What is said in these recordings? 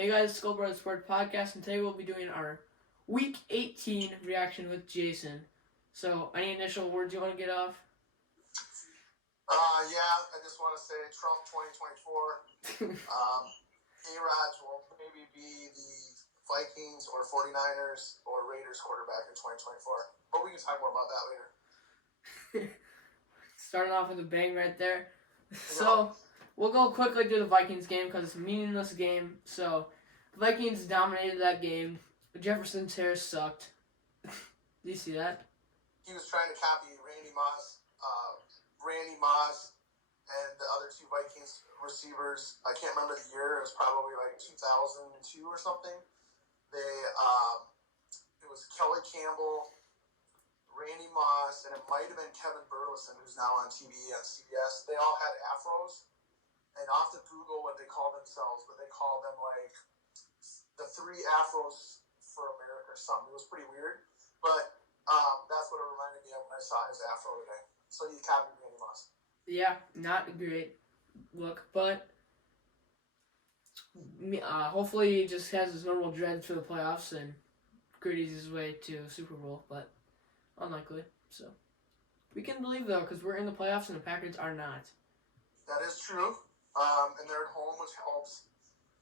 Hey guys, Skull Brothers Sport Podcast, and today we'll be doing our Week 18 reaction with Jason. So, any initial words you want to get off? I just want to say Trump 2024. A-Rod will maybe be the Vikings or 49ers or Raiders quarterback in 2024. But we can talk more about that later. Starting off with a bang right there. So, we'll go quickly through the Vikings game because it's a meaningless game. So, the Vikings dominated that game. Jefferson's hair sucked. Do you see that? He was trying to copy Randy Moss and the other two Vikings receivers. I can't remember the year. It was probably like 2002 or something. It was Kelly Campbell, Randy Moss, and it might have been Kevin Burleson, who's now on TV on CBS. They all had afros. And I'll have to Google what they call themselves, but they call them like the three afros for America or something. It was pretty weird. But that's what it reminded me of when I saw his afro today. So he copied Randy Moss. Yeah, not a great look, but hopefully he just has his normal dreads for the playoffs and gritties his way to Super Bowl, but unlikely. So we can believe though, because we're in the playoffs and the Packers are not. That is true. And they're at home, which helps.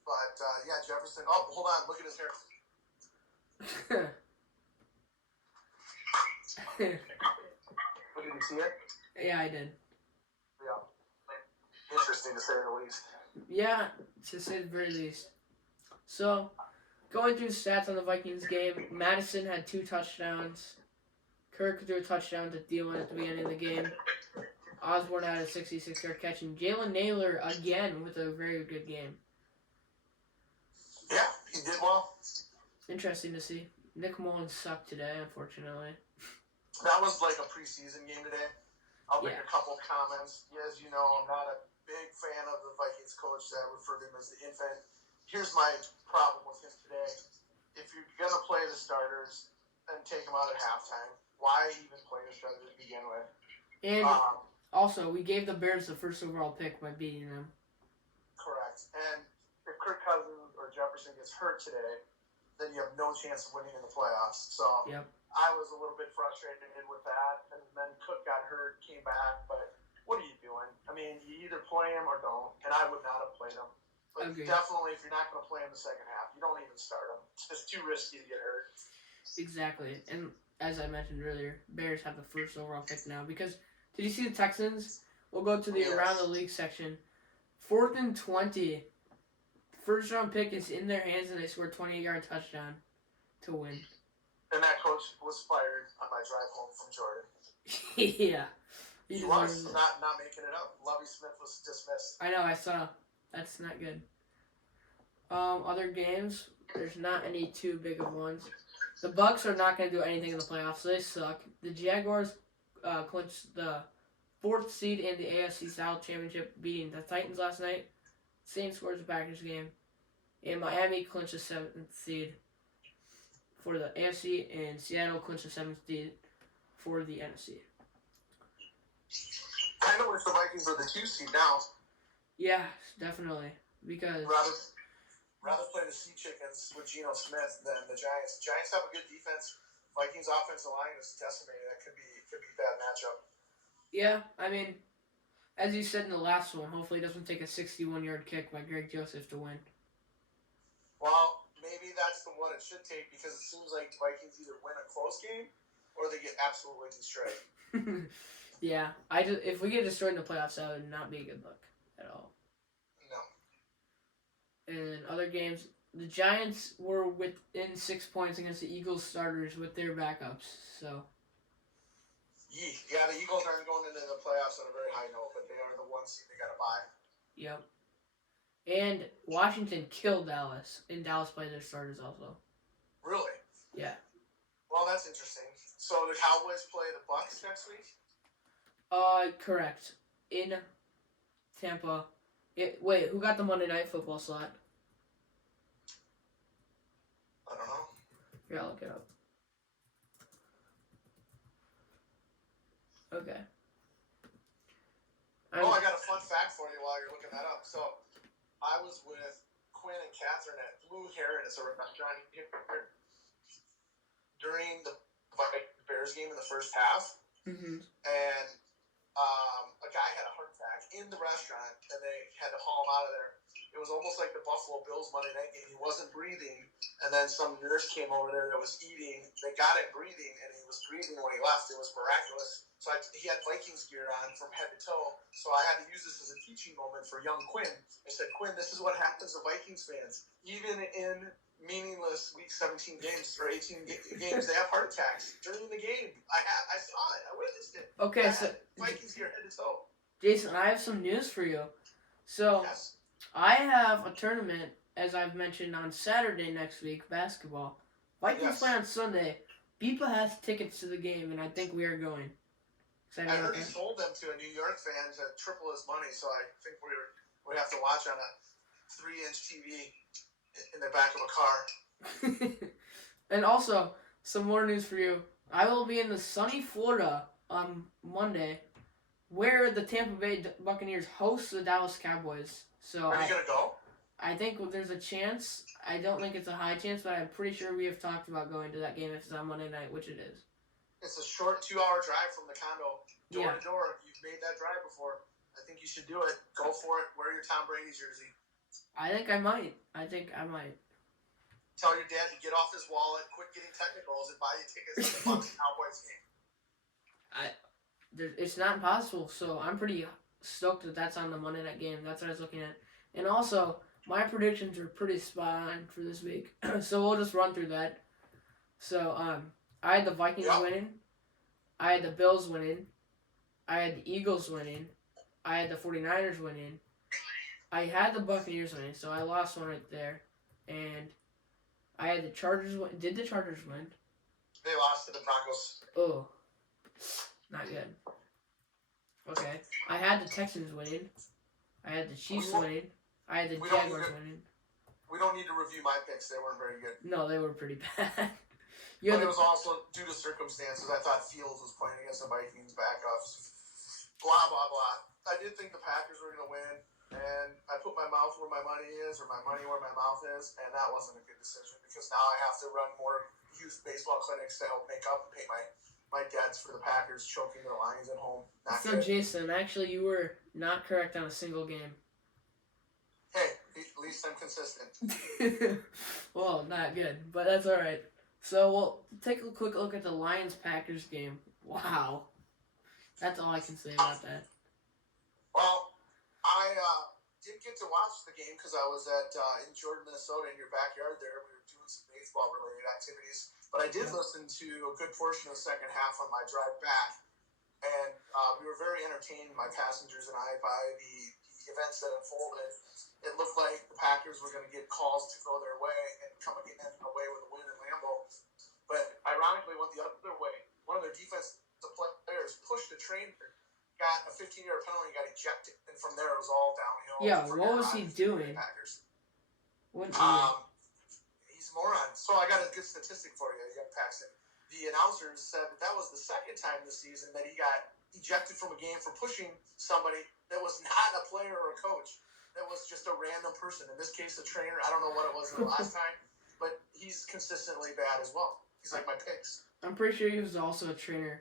But Jefferson. Oh, hold on. Look at his hair. Did you see it? Yeah, I did. Yeah. Interesting to say the least. Yeah, to say the very least. So, going through the stats on the Vikings game, Madison had 2 touchdowns. Kirk threw a touchdown to Thielen at the beginning of the game. Osborne had a 66-yard catch, and Jalen Naylor again with a very good game. Yeah, he did well. Interesting to see. Nick Mullins sucked today, unfortunately. That was like a preseason game today. I'll make a couple comments. As you know, I'm not a big fan of the Vikings coach that referred to him as the infant. Here's my problem with him today. If you're going to play the starters and take them out at halftime, why even play the starters to begin with? And also, we gave the Bears the first overall pick by beating them. Correct. And if Kirk Cousins or Jefferson gets hurt today, then you have no chance of winning in the playoffs. So I was a little bit frustrated with that. And then Cook got hurt, came back. But what are you doing? I mean, you either play him or don't. And I would not have played him. But definitely, if you're not going to play him the second half, you don't even start him. It's just too risky to get hurt. Exactly. And as I mentioned earlier, Bears have the first overall pick now. Because, did you see the Texans? We'll go to the around the league section. 4th and 20. First round pick is in their hands, and they scored a 28-yard touchdown to win. And that coach was fired on my drive home from Jordan. Yeah. He was not making it up. Lovie Smith was dismissed. I know, I saw. That's not good. Other games, there's not any too big of ones. The Bucs are not going to do anything in the playoffs, so they suck. The Jaguars clinched the 4th seed in the AFC South Championship, beating the Titans last night. Same score as the Packers game. And Miami clinched the 7th seed for the AFC, and Seattle clinched the 7th seed for the NFC. I know if the Vikings are the 2 seed now. Yeah, definitely. Because rather play the Sea Chickens with Geno Smith than the Giants. Giants have a good defense. Vikings offensive line is decimated. That could be a bad matchup. Yeah, I mean, as you said in the last one, hopefully it doesn't take a 61-yard kick by Greg Joseph to win. Well, maybe that's what it should take, because it seems like the Vikings either win a close game or they get absolutely destroyed. Yeah, if we get destroyed in the playoffs, that would not be a good look at all. No. And other games, the Giants were within 6 points against the Eagles starters with their backups. So. Yeah, the Eagles aren't going into the playoffs on a very high note, but they are the 1 seed they got to buy. Yep. And Washington killed Dallas, and Dallas played their starters also. Really? Yeah. Well, that's interesting. So the Cowboys play the Bucs next week? Correct. In Tampa. Wait, who got the Monday Night Football slot? I don't know. Here, I'll look it up. Okay. I got a fun fact for you while you're looking that up. So, I was with Quinn and Catherine at Blue Heron. It's a restaurant here during the Bears game in the first half. Mm-hmm. And a guy had a heart attack in the restaurant, and they had to haul him out of there. It was almost like the Buffalo Bills Monday night game. He wasn't breathing, and then some nurse came over there that was eating. They got him breathing, and he was breathing when he left. It was miraculous. So he had Vikings gear on from head to toe. So I had to use this as a teaching moment for young Quinn. I said, Quinn, this is what happens to Vikings fans. Even in meaningless Week 17 games or 18 games, they have heart attacks during the game. I saw it. I witnessed it. Okay, so Vikings gear head to toe. Jason, I have some news for you. So Yes. I have a tournament, as I've mentioned, on Saturday next week, basketball. Vikings play on Sunday. Bipa has tickets to the game, and I think we are going. I heard he sold them to a New York fan to triple his money, so I think we have to watch on a 3-inch TV in the back of a car. And also, some more news for you. I will be in the sunny Florida on Monday, where the Tampa Bay Buccaneers host the Dallas Cowboys. So are you going to go? I think there's a chance. I don't think it's a high chance, but I'm pretty sure we have talked about going to that game if it's on Monday night, which it is. It's a short 2-hour drive from the condo, door to door. You've made that drive before. I think you should do it. Go for it. Wear your Tom Brady jersey. I think I might. Tell your dad to get off his wallet, quit getting technicals, and buy you tickets to the Bucs Cowboys game. It's not impossible, so I'm pretty stoked that that's on the Monday night game. That's what I was looking at. And also, my predictions are pretty spot on for this week, so we'll just run through that. So, I had the Vikings winning. I had the Bills winning. I had the Eagles winning. I had the 49ers winning. I had the Buccaneers winning, so I lost one right there. And I had the Chargers win. Did the Chargers win? They lost to the Broncos. Oh, not good. Okay. I had the Texans winning. I had the Chiefs winning. I had the Jaguars winning. We don't need to review my picks. They weren't very good. No, they were pretty bad. But it was also due to circumstances. I thought Fields was playing against the Vikings backups. Blah, blah, blah. I did think the Packers were going to win, and I put my mouth where my money is, or my money where my mouth is, and that wasn't a good decision because now I have to run more youth baseball clinics to help make up and pay my debts for the Packers choking the Lions at home. Not so, good. Jason, actually, you were not correct on a single game. Hey, at least I'm consistent. Well, not good, but that's all right. So we'll take a quick look at the Lions-Packers game. Wow. That's all I can say about that. Well, I did get to watch the game because I was in Jordan, Minnesota, in your backyard there. We were doing some baseball-related activities. But I did listen to a good portion of the second half on my drive back. And we were very entertained, my passengers and I, by the events that unfolded. It looked like the Packers were going to get calls to go their way and come again away with a win in Lambeau. But ironically, went the other way. One of their defensive players pushed a trainer, got a 15-yard penalty, got ejected, and from there it was all downhill. Yeah, what was he doing? He's a moron. So I got a good statistic for you, young Paxton. The announcers said that was the second time this season that he got ejected from a game for pushing somebody that was not a player or a coach. That was just a random person. In this case, a trainer. I don't know what it was the last time, but he's consistently bad as well. He's like my picks. I'm pretty sure he was also a trainer.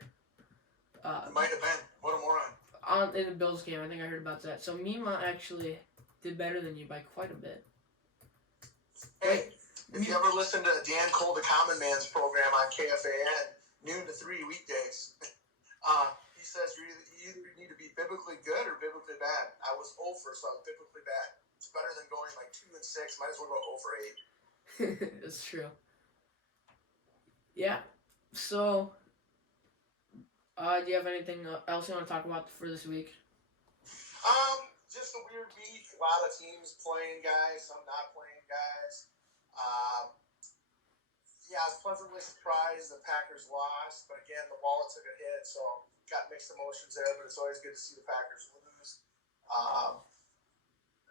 Might have been. What a moron. In the Bills game, I think I heard about that. So Mima actually did better than you by quite a bit. Hey, if you ever listen to Dan Cole, the Common Man's program on KFAN, noon to 3 weekdays, he says you either need to be biblically good or biblically bad. I was 0 for, so I was biblically bad. It's better than going like 2 and 6. Might as well go 0 for 8. It's true. Yeah. So, do you have anything else you want to talk about for this week? Just a weird week. A lot of teams playing guys, some not playing guys. Yeah, I was pleasantly surprised the Packers lost, but again, the wallet took a hit, so got mixed emotions there, but it's always good to see the Packers lose.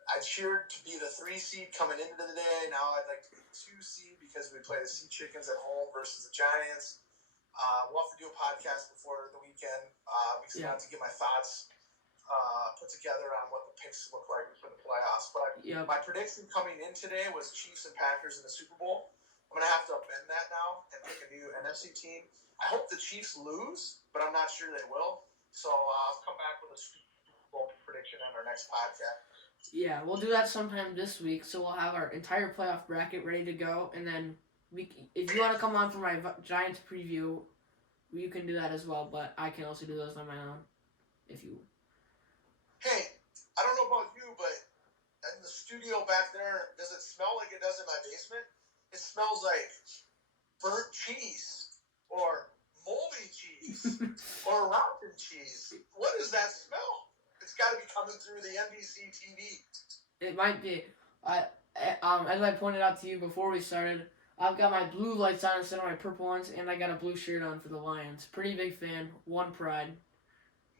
I cheered to be the 3 seed coming into the day. Now I'd like to be the 2 seed because we play the Sea Chickens at home versus the Giants. We'll have to do a podcast before the weekend because I have to get my thoughts put together on what the picks look like for the playoffs. But my prediction coming in today was Chiefs and Packers in the Super Bowl. I'm going to have to amend that now and pick a new NFC team. I hope the Chiefs lose, but I'm not sure they will. So I'll come back with a Super Bowl prediction on our next podcast. Yeah, we'll do that sometime this week. So we'll have our entire playoff bracket ready to go, and then if you want to come on for my Giants preview, you can do that as well. But I can also do those on my own, if you. Hey, I don't know about you, but in the studio back there, does it smell like it does in my basement? It smells like burnt cheese or moldy cheese or rotten cheese. What is that smell? It's got to be coming through the NBC TV. It might be. As I pointed out to you before we started, I've got my blue lights on instead of my purple ones, and I got a blue shirt on for the Lions. Pretty big fan. One pride.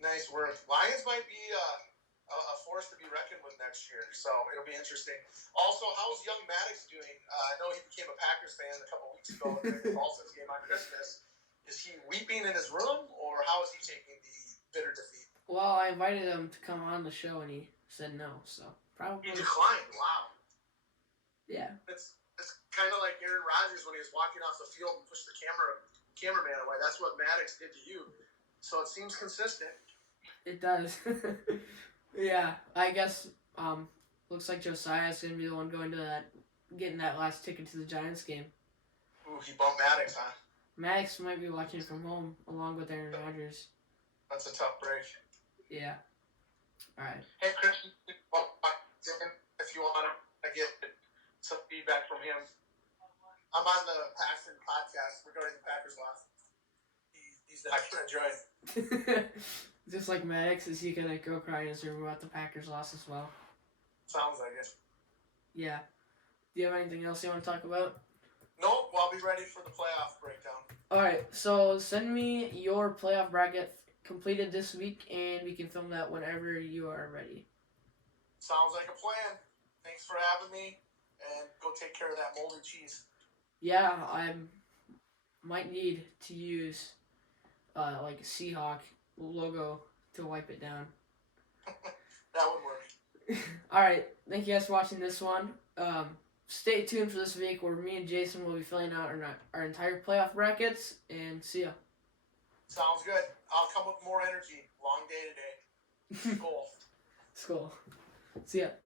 Nice work. Lions might be a force to be reckoned with next year, so it'll be interesting. Also, how's young Maddox doing? I know he became a Packers fan a couple weeks ago during the Dolphins game on Christmas. Is he weeping in his room, or how is he taking the bitter defeat? Well, I invited him to come on the show, and he said no, so probably. He declined. Wow. Yeah. It's kind of like Aaron Rodgers when he was walking off the field and pushed the cameraman away. That's what Maddox did to you. So it seems consistent. It does. Yeah, I guess looks like Josiah's going to be the one getting that last ticket to the Giants game. Ooh, he bumped Maddox, huh? Maddox might be watching it from home along with Aaron Rodgers. That's a tough break. Yeah. All right. Hey, Chris, if you want to get some feedback from him, I'm on the Passion podcast regarding the Packers loss. He's not going to join. Just like Maddox, is he going to go cry in his room about the Packers loss as well? Sounds like it. Yeah. Do you have anything else you want to talk about? Nope, well, I'll be ready for the playoff breakdown. All right, so send me your playoff bracket completed this week, and we can film that whenever you are ready. Sounds like a plan. Thanks for having me, and go take care of that moldy cheese. Yeah, I might need to use like a Seahawk logo to wipe it down. That would work. All right, thank you guys for watching this one. Stay tuned for this week where me and Jason will be filling out our entire playoff brackets, and see ya. Sounds good. I'll come with more energy. Long day today. School. School. See ya.